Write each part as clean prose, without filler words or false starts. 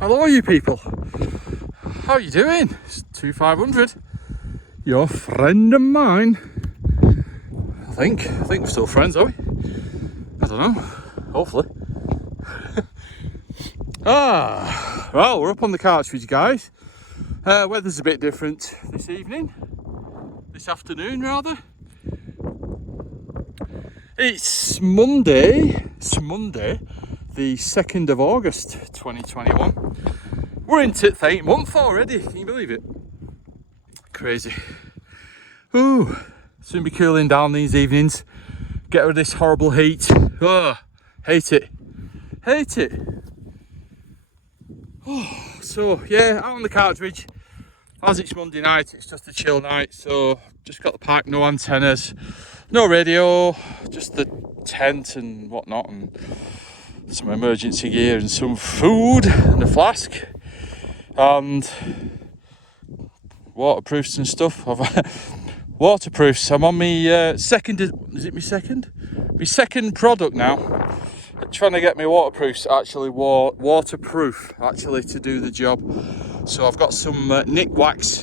Hello you people, how you doing? It's 2500, your friend and mine. I think we're still friends, are we? I don't know, hopefully. Well, we're up on the Cartridge, guys. Weather's a bit different this afternoon rather. It's Monday, the 2nd of August 2021. We're into the 8th month already, can you believe it? Crazy. Ooh, soon be cooling down these evenings. Get rid of this horrible heat. Oh, hate it. Oh, so yeah, out on the Cartridge. As it's Monday night, it's just a chill night, so just got the pack, no antennas, no radio, just the tent and whatnot, and some emergency gear and some food and a flask and waterproofs and stuff. Waterproofs. I'm on my second product now. Trying to get my waterproofs actually waterproof to do the job. So I've got some Nick Wax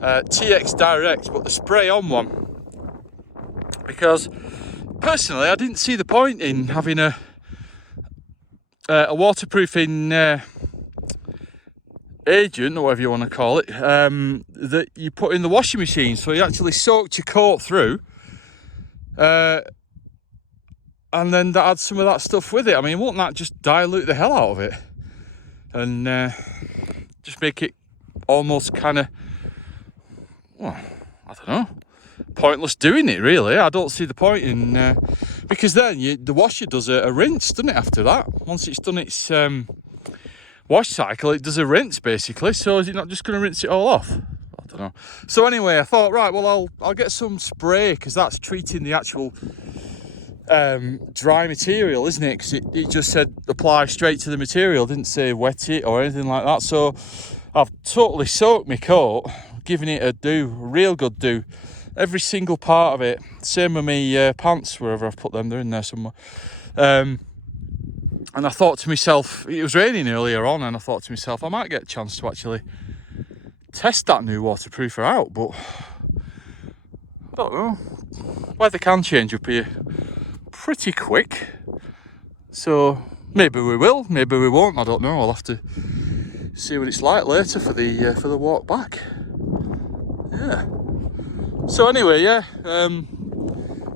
TX Direct, but the spray on one, because personally I didn't see the point in having a waterproofing agent, or whatever you want to call it, that you put in the washing machine, so you actually soaked your coat through, and then that adds some of that stuff with it. I mean, wouldn't that just dilute the hell out of it and just make it almost kind of, well, I don't know, pointless doing it really. I don't see the point in, because then the washer does a rinse, doesn't it, after that? Once it's done its wash cycle, it does a rinse basically, so is it not just going to rinse it all off? I don't know. So anyway, I thought, right, well, I'll get some spray, because that's treating the actual dry material, isn't it? Because it just said apply straight to the material, didn't say wet it or anything like that. So I've totally soaked my coat, giving it a real good do, every single part of it. Same with my pants, wherever I've put them, they're in there somewhere. And I thought to myself, it was raining earlier on, and I thought to myself, I might get a chance to actually test that new waterproofer out, but I don't know. Weather can change up here pretty quick, so maybe we will, maybe we won't, I don't know. I'll have to see what it's like later for the walk back. Yeah. So anyway, yeah, I'm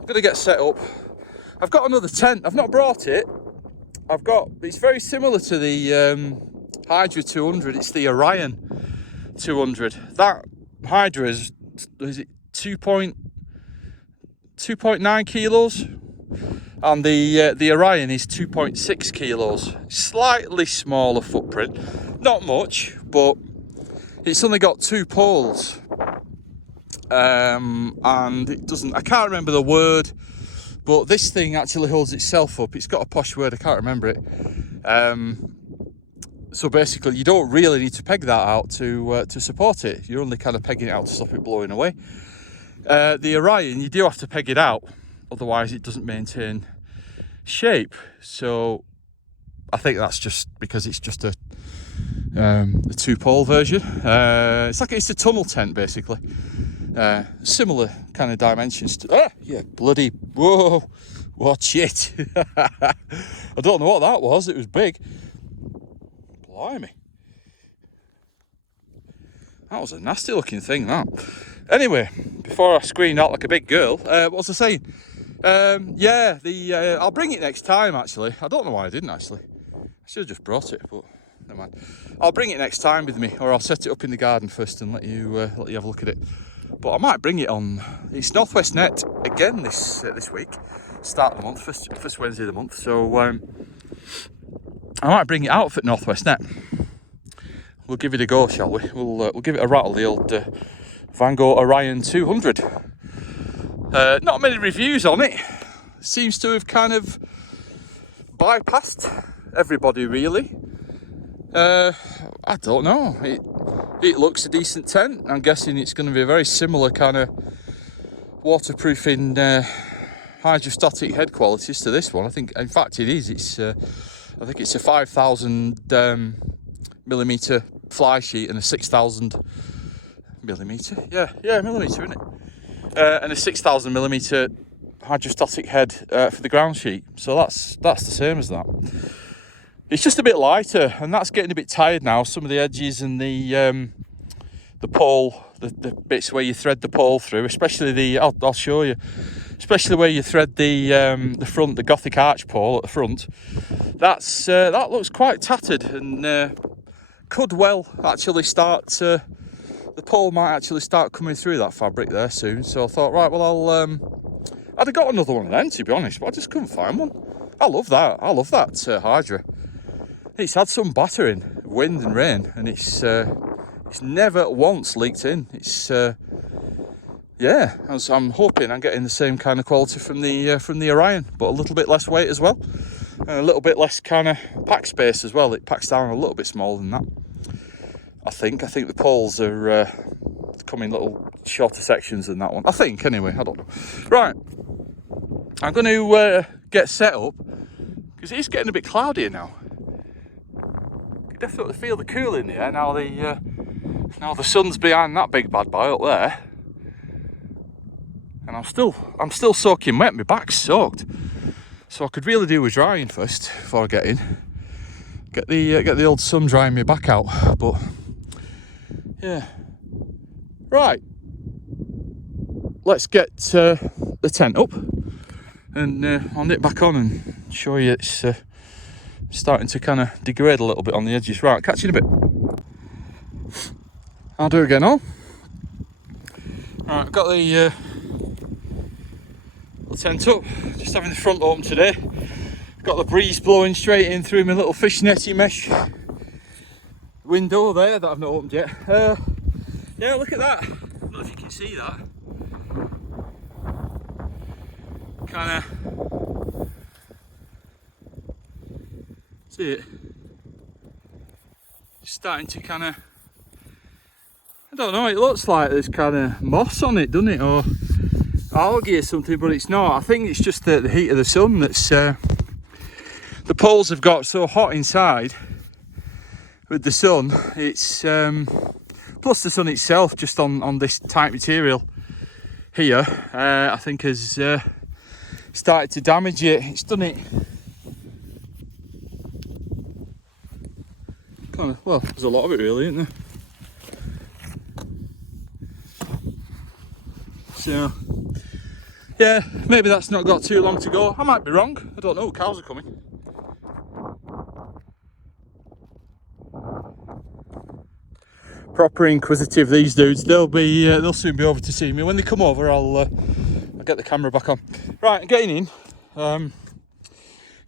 gonna get set up. I've got another tent. I've not brought it. It's very similar to the Hydra 200. It's the Orion 200. That Hydra is it 2.9 kilos, and the Orion is 2.6 kilos. Slightly smaller footprint, not much, but it's only got 2 poles, and it doesn't. I can't remember the word, but this thing actually holds itself up. It's got a posh word, I can't remember it. So basically, you don't really need to peg that out to support it. You're only kind of pegging it out to stop it blowing away. The Orion, you do have to peg it out, otherwise it doesn't maintain shape. So I think that's just because it's just a 2-pole version. It's a tunnel tent basically. Similar kind of dimensions to, whoa, watch it. I don't know what that was, it was big. Blimey. That was a nasty looking thing, that. Anyway, before I screamed out like a big girl, what was I saying? I'll bring it next time, actually. I don't know why I didn't, actually. I should have just brought it, but never mind. I'll bring it next time with me, or I'll set it up in the garden first and let you have a look at it. But I might bring it on. It's Northwest Net again this week, start of the month, first Wednesday of the month. So I might bring it out for Northwest Net. We'll give it a go, shall we? We'll give it a rattle, the old Van Gogh Orion 200. Not many reviews on it. Seems to have kind of bypassed everybody, really. I don't know. It looks a decent tent. I'm guessing it's going to be a very similar kind of waterproofing hydrostatic head qualities to this one. I think, in fact, it is. I think it's a 5,000 millimetre fly sheet and a 6,000 millimetre, millimetre, isn't it? And a 6,000 millimetre hydrostatic head for the ground sheet. So that's the same as that. It's just a bit lighter, and that's getting a bit tired now. Some of the edges and the pole, the bits where you thread the pole through, especially I'll show you, especially where you thread the front, the Gothic arch pole at the front. That looks quite tattered, and could well actually start. The pole might actually start coming through that fabric there soon. So I thought, right, well, I'd have got another one then, to be honest, but I just couldn't find one. I love that Hydra. It's had some battering, wind and rain, and it's never once leaked in. It's I'm hoping I'm getting the same kind of quality from the Orion, but a little bit less weight as well, and a little bit less kind of pack space as well. It packs down a little bit smaller than that. I think the poles are come in little shorter sections than that one. I think, anyway. I don't know. Right, I'm going to get set up because it is getting a bit cloudier now. You can definitely feel the cool in the air now. The sun's behind that big bad boy up there, and I'm still soaking wet. My back's soaked, so I could really do with drying first before I get in. Get the old sun drying my back out, but yeah. Right, let's get the tent up, and I'll nip back on and show you it's starting to kind of degrade a little bit on the edges. Right, catch you in a bit. I'll do it again, all. Right, I've got the tent up, just having the front open today. Got the breeze blowing straight in through my little fishnetty mesh window there that I've not opened yet. Yeah, look at that. I don't know if you can see that. Kind of see it. It's starting to kind of, I don't know, it looks like there's kind of moss on it, doesn't it, or algae or something, but it's not. I think it's just the heat of the sun that's the poles have got so hot inside with the sun. It's plus the sun itself, just on this tight material here, I think has started to damage it. It's done it kind of, well, there's a lot of it really, isn't there? So yeah, maybe that's not got too long to go. I might be wrong, I don't know. Cows are coming. Proper inquisitive, these dudes. They'll soon be over to see me. When they come over, I'll get the camera back on. Right, I'm getting in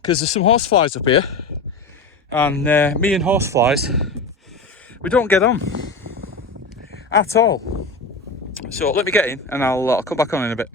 because there's some horseflies up here, and me and horseflies, we don't get on at all. So let me get in, and I'll come back on in a bit.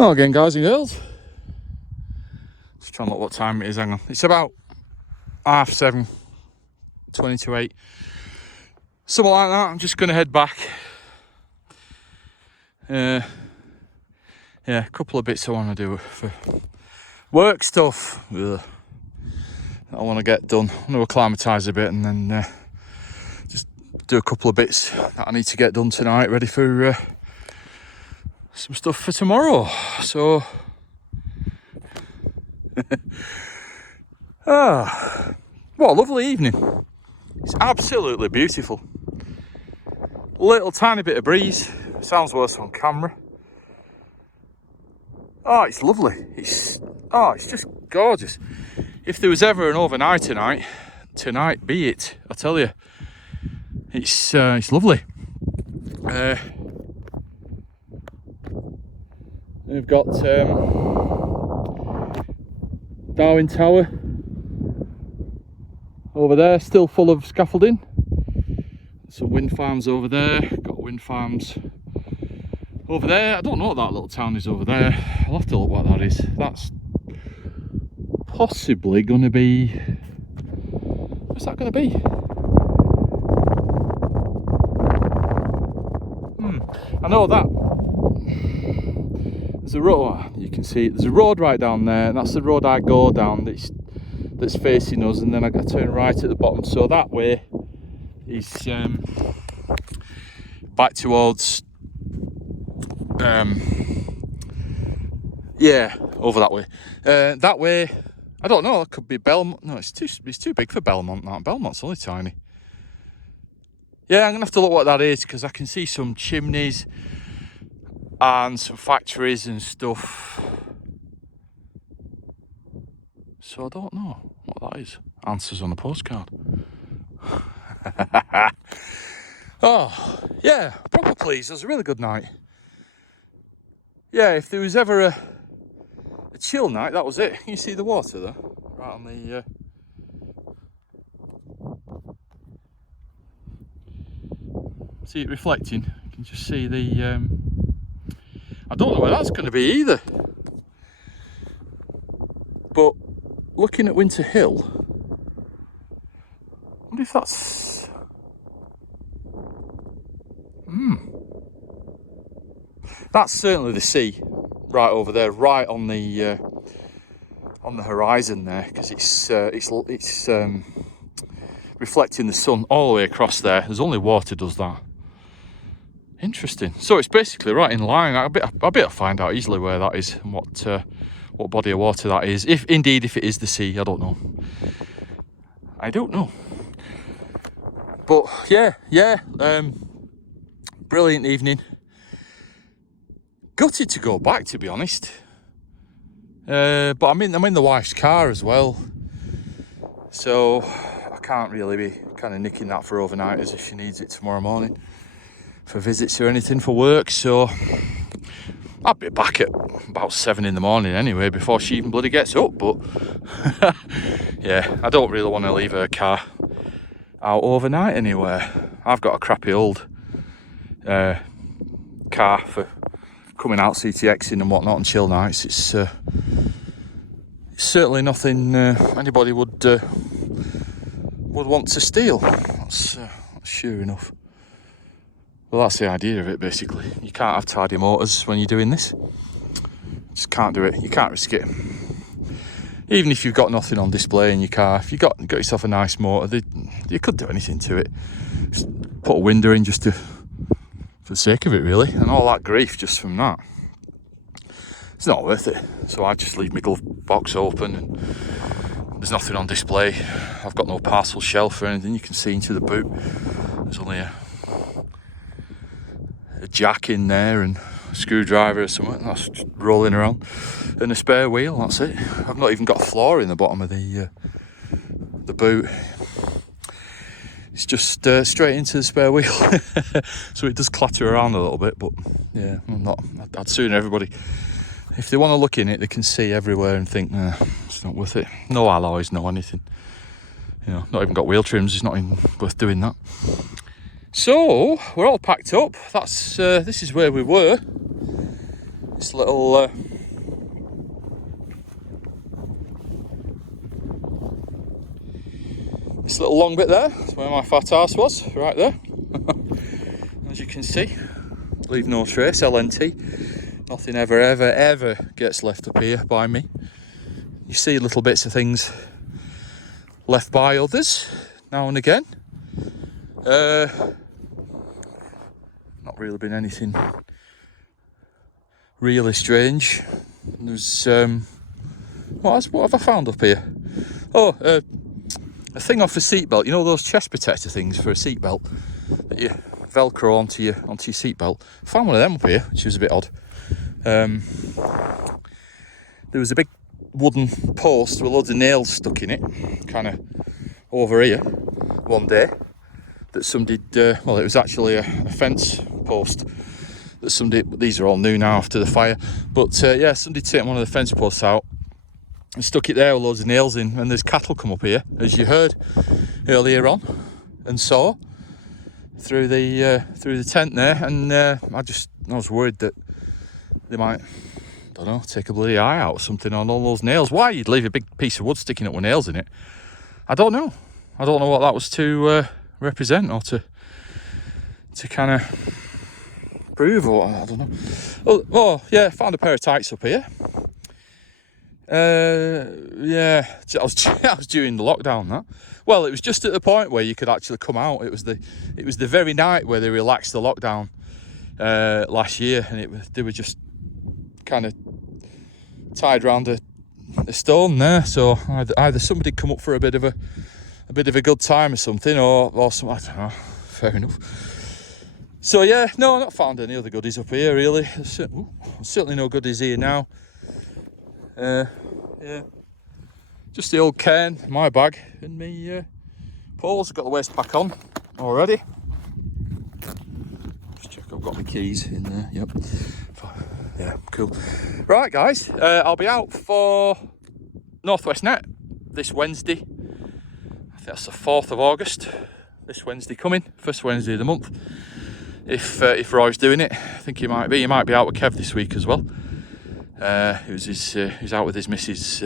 Oh, again, guys and girls. Just trying to look what time it is. Hang on. It's about 7:30, 20 to 8. Something like that. I'm just going to head back. Yeah, a couple of bits I want to do for work stuff. Ugh. I want to get done. I'm going to acclimatise a bit and then just do a couple of bits that I need to get done tonight, ready for some stuff for tomorrow. So, what a lovely evening. It's absolutely beautiful. Little tiny bit of breeze. Sounds worse on camera. Oh, it's lovely. It's just gorgeous. If there was ever an overnight tonight be it. I tell you, it's lovely. We've got Darwen Tower over there, still full of scaffolding. Some wind farms over there. Got wind farms over there. I don't know what that little town is over there. I'll have to look what that is. That's possibly going to be... What's that going to be? I know that. There's a road, you can see it. There's a road right down there, and that's the road I go down that's facing us, and then I turn right at the bottom. So that way is back towards yeah, over that way. That way, I don't know, it could be Belmont. No, it's too big for Belmont. That Belmont's only tiny. Yeah, I'm gonna have to look what that is, because I can see some chimneys and some factories and stuff. So I don't know what that is. Answers on a postcard. Oh, yeah, proper please. It was a really good night. Yeah, if there was ever a chill night, that was it. Can you see the water there? Right on the... See it reflecting? You can just see the... I don't know where that's going to be either. But looking at Winter Hill, I wonder if that's... That's certainly the sea, right over there, right on the horizon there, because it's reflecting the sun all the way across there. There's only water does that. Interesting. So it's basically right in line. I'll be able to find out easily where that is and what body of water that is. If indeed if it is the sea, I don't know. But yeah. Brilliant evening. Gutted to go back, to be honest. But I'm in the wife's car as well, so I can't really be kind of nicking that for overnighters if she needs it tomorrow morning for visits or anything for work. So I'll be back at about 7 in the morning anyway, before she even bloody gets up. But yeah, I don't really want to leave her car out overnight anywhere. I've got a crappy old car for coming out CTXing and whatnot on chill nights. It's certainly nothing anybody would want to steal. That's sure enough. Well, that's the idea of it, basically. You can't have tidy motors when you're doing this. Just can't do it. You can't risk it. Even if you've got nothing on display in your car, if you got yourself a nice motor, you could do anything to it. Just put a window in just for the sake of it, really, and all that grief just from that. It's not worth it. So I just leave my glove box open, and there's nothing on display. I've got no parcel shelf or anything you can see into the boot. There's only a jack in there and a screwdriver or something that's just rolling around, and a spare wheel. That's it. I've not even got a floor in the bottom of the boot. It's just straight into the spare wheel. So it does clatter around a little bit, but yeah, I'd sooner everybody, if they want to look in it, they can see everywhere and think, nah, it's not worth it. No alloys, no anything. You know, not even got wheel trims. It's not even worth doing that. So we're all packed up. That's this is where we were. This little This little long bit there, that's where my fat arse was, right there. As you can see, leave no trace, LNT. Nothing ever gets left up here by me. You see little bits of things left by others now and again. Not really been anything really strange. There's what have I found up here? Oh, a thing off a seatbelt. You know those chest protector things for a seatbelt that you velcro onto your seatbelt. Found one of them up here, which was a bit odd. There was a big wooden post with loads of nails stuck in it, kind of over here, one day, that somebody, well, it was actually a fence post that somebody, these are all new now after the fire, but yeah, somebody took one of the fence posts out and stuck it there with loads of nails in, and there's cattle come up here, as you heard earlier on, and saw through the tent there, and I was worried that they might, I don't know, take a bloody eye out or something on all those nails. Why you'd leave a big piece of wood sticking up with nails in it, I don't know what that was to represent, or to kind of prove, or I don't know. Oh yeah, found a pair of tights up here. Yeah, I was during the lockdown. That, well, it was just at the point where you could actually come out. It was the very night where they relaxed the lockdown last year, and they were just kind of tied round a stone there. So either somebody come up for a bit of a good time or something, or some, I don't know. Fair enough. So yeah, no, I've not found any other goodies up here really. Certainly no goodies here now. Yeah, just the old cairn, my bag, and me Paul's got the waste pack on already. Just check I've got my keys in there. Yep. Yeah, cool. Right, guys, I'll be out for Northwest Net this Wednesday. I think that's the 4th of August. This Wednesday coming, first Wednesday of the month. If Roy's doing it, I think he might be. He might be out with Kev this week as well. He was out with his missus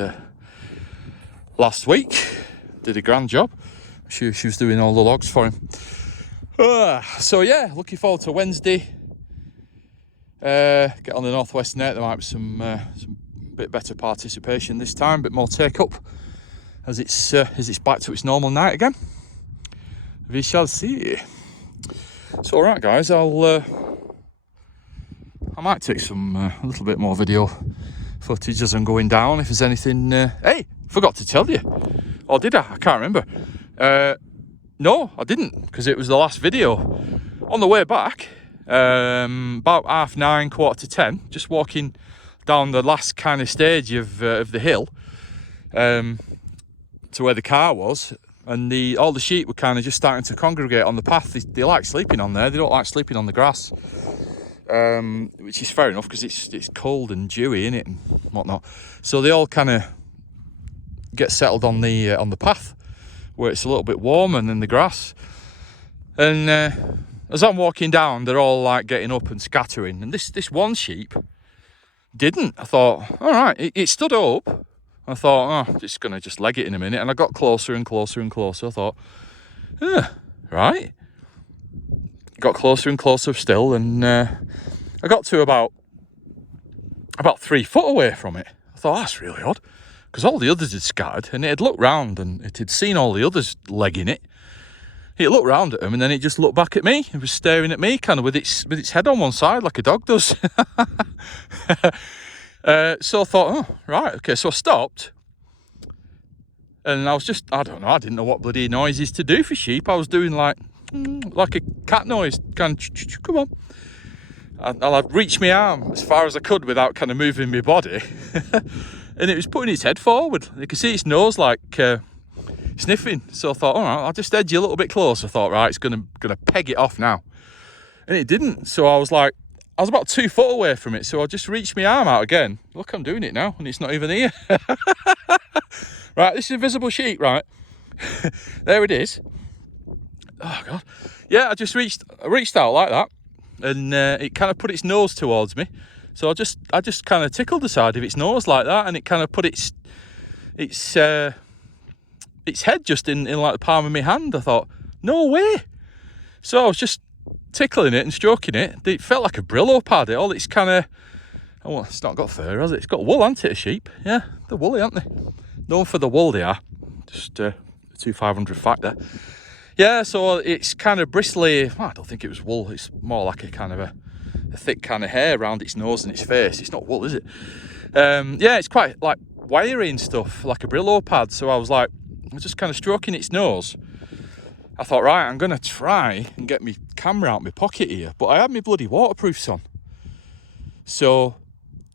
last week. Did a grand job. She was doing all the logs for him. So yeah, looking forward to Wednesday. Get on the Northwest Net. There might be some bit better participation this time, a bit more take up as it's back to its normal night again. We shall see. So all right, guys, I might take some a little bit more video footage as I'm going down. If there's anything, hey, forgot to tell you, or did I? I can't remember. No, I didn't, because it was the last video. On the way back, about 9:30, 9:45, just walking down the last kind of stage of the hill to where the car was, and all the sheep were kind of just starting to congregate on the path. They like sleeping on there. They don't like sleeping on the grass. Which is fair enough, because it's cold and dewy in it and whatnot. So they all kind of get settled on the path where it's a little bit warmer than the grass. And as I'm walking down, they're all like getting up and scattering. And this one sheep didn't. I thought, all right, it stood up. I thought, oh, it's going to just leg it in a minute. And I got closer and closer and closer. I thought, right. Got closer and closer still, and I got to about 3 foot away from it. I thought, that's really odd, because all the others had scattered, and it had looked round and it had seen all the others legging it. It looked round at them, and then it just looked back at me. It was staring at me, kind of with its head on one side, like a dog does. So I thought, oh, right, okay. So I stopped, and I was just, I don't know, I didn't know what bloody noises to do for sheep. I was doing like a cat noise, kind of, come on. And I'd reach my arm as far as I could without kind of moving my body. And it was putting its head forward. You could see its nose like sniffing. So I thought, all right, I'll just edge you a little bit closer. I thought, right, it's gonna peg it off now. And it didn't. So I was about 2 foot away from it. So I just reached my arm out again. Look, I'm doing it now, and it's not even here. Right, this is a visible sheep, right? There it is. Oh God. Yeah, I just reached out like that, and it kind of put its nose towards me. So I just kind of tickled the side of its nose like that, and it kind of put its its head just in like the palm of my hand. I thought, no way. So I was just tickling it and stroking it. It felt like a Brillo pad. It's kind of, oh, it's not got fur, has it? It's got wool, hasn't it, a sheep? Yeah, they're woolly, aren't they? Known for the wool they are. Just the 2500 factor. Yeah, so it's kind of bristly. Well, I don't think it was wool. It's more like a kind of a thick kind of hair around its nose and its face. It's not wool, is it? Yeah, it's quite like wiry and stuff, like a Brillo pad. So I was just kind of stroking its nose. I thought, right, I'm going to try and get my camera out of my pocket here. But I had my bloody waterproofs on. So,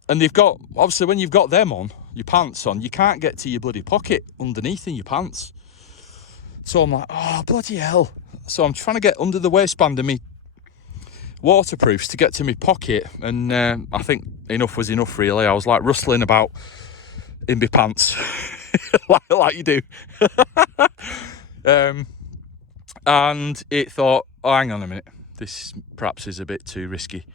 and they've got, obviously when you've got them on, your pants on, you can't get to your bloody pocket underneath in your pants. So I'm like, oh, bloody hell. So I'm trying to get under the waistband of me waterproofs to get to my pocket. And I think enough was enough, really. I was like rustling about in my pants, like you do. And it thought, oh, hang on a minute, this perhaps is a bit too risky.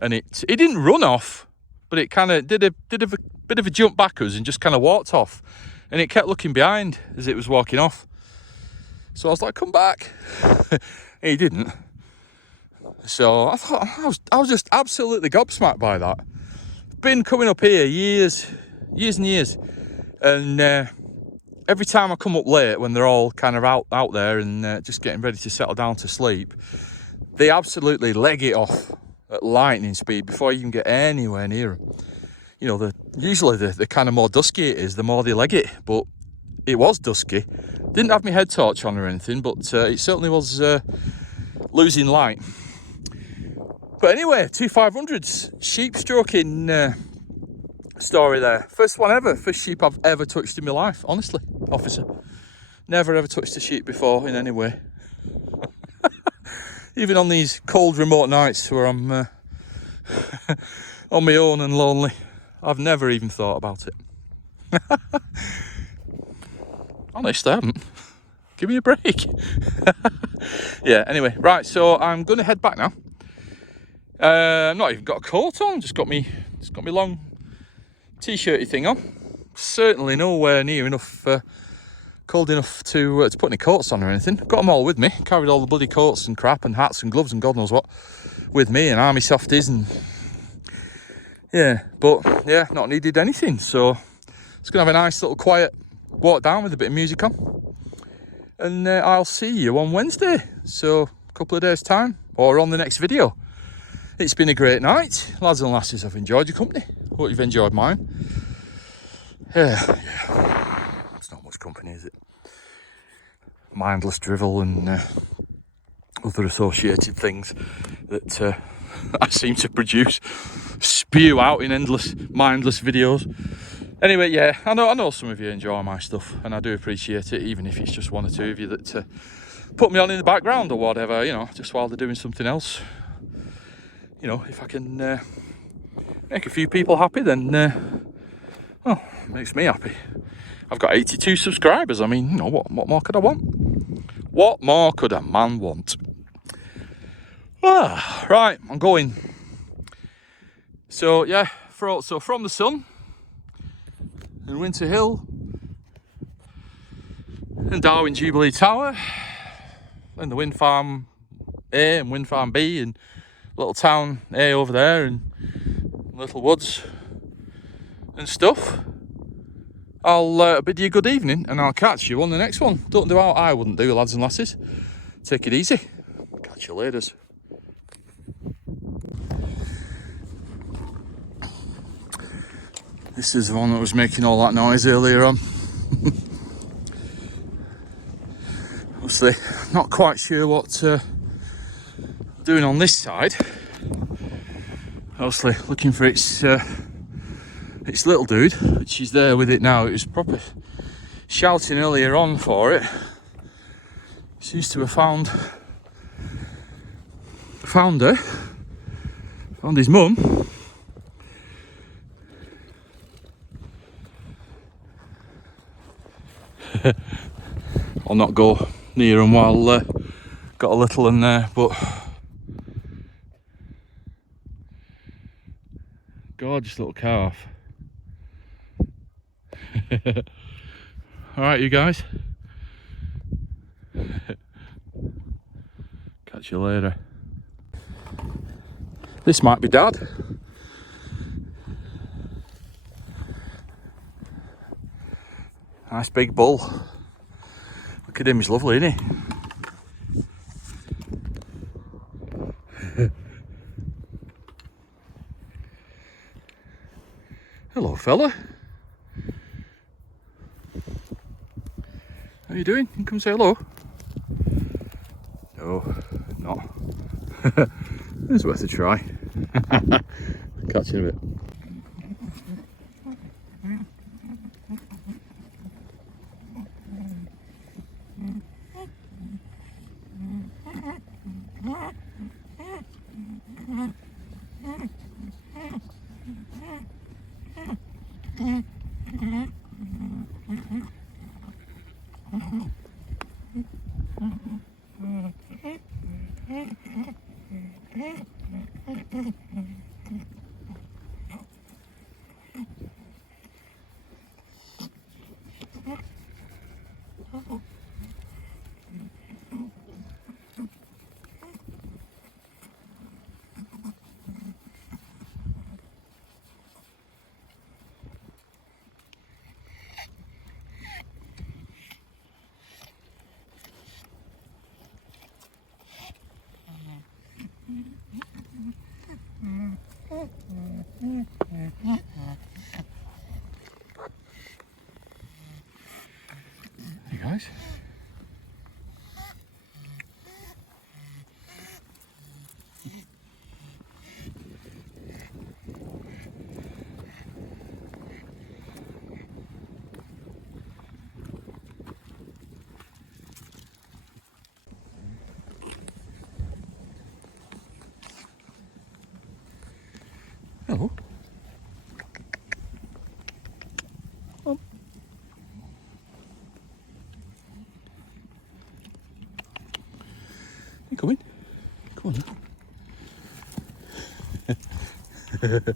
And it didn't run off, but it kind of did a bit of a jump backwards and just kind of walked off. And it kept looking behind as it was walking off. So I was like, come back. He didn't. So I thought, I was just absolutely gobsmacked by that. Been coming up here years and years. And every time I come up late when they're all kind of out there and just getting ready to settle down to sleep, they absolutely leg it off at lightning speed before you can get anywhere near them. You know, usually the kind of more dusky it is, the more they leg it. But it was dusky. Didn't have my head torch on or anything, but it certainly was losing light. But anyway, 2500's sheep stroking story there. First one ever, first sheep I've ever touched in my life, honestly, officer. Never ever touched a sheep before in any way. Even on these cold remote nights where I'm on my own and lonely, I've never even thought about it. Honest, I haven't. Give me a break. Yeah, anyway, right, so I'm going to head back now. I've not even got a coat on, just got me long t-shirty thing on. Certainly nowhere near enough cold enough to put any coats on or anything. Got them all with me. Carried all the bloody coats and crap and hats and gloves and God knows what with me, and army softies and yeah, but yeah, not needed anything. So it's gonna have a nice little quiet walk down with a bit of music on, and I'll see you on Wednesday. So a couple of days time, or on the next video. It's been a great night, lads and lasses. I've enjoyed your company. Hope you've enjoyed mine. Yeah. It's not much company, is it? Mindless drivel and other associated things that I seem to produce, spew out in endless, mindless videos. Anyway, yeah, I know some of you enjoy my stuff, and I do appreciate it, even if it's just one or two of you that put me on in the background or whatever, you know, just while they're doing something else. You know, if I can make a few people happy, then well, it makes me happy. I've got 82 subscribers. I mean, you know, what more could I want? What more could a man want? Ah, right, I'm going. So yeah, so from the sun and Winter Hill and Darwen Jubilee Tower and the wind farm A and wind farm B and little town A over there and little woods and stuff, I'll bid you good evening, and I'll catch you on the next one. Don't do how I wouldn't do, lads and lasses. Take it easy. Catch you later. This is the one that was making all that noise earlier on. Obviously, not quite sure what doing on this side. Obviously, looking for its little dude, which is there with it now. It was proper shouting earlier on for it. Seems to have found her, found his mum. I'll not go near him while got a little in there, but gorgeous little calf. All right, you guys. Catch you later. This might be Dad. Nice big bull. Look at him, he's lovely, isn't he? Hello, fella. How you doing? You come say hello. No, not. It's worth a try. Catch you in a bit. Hey guys. Hello. Oh. You coming? Come on then.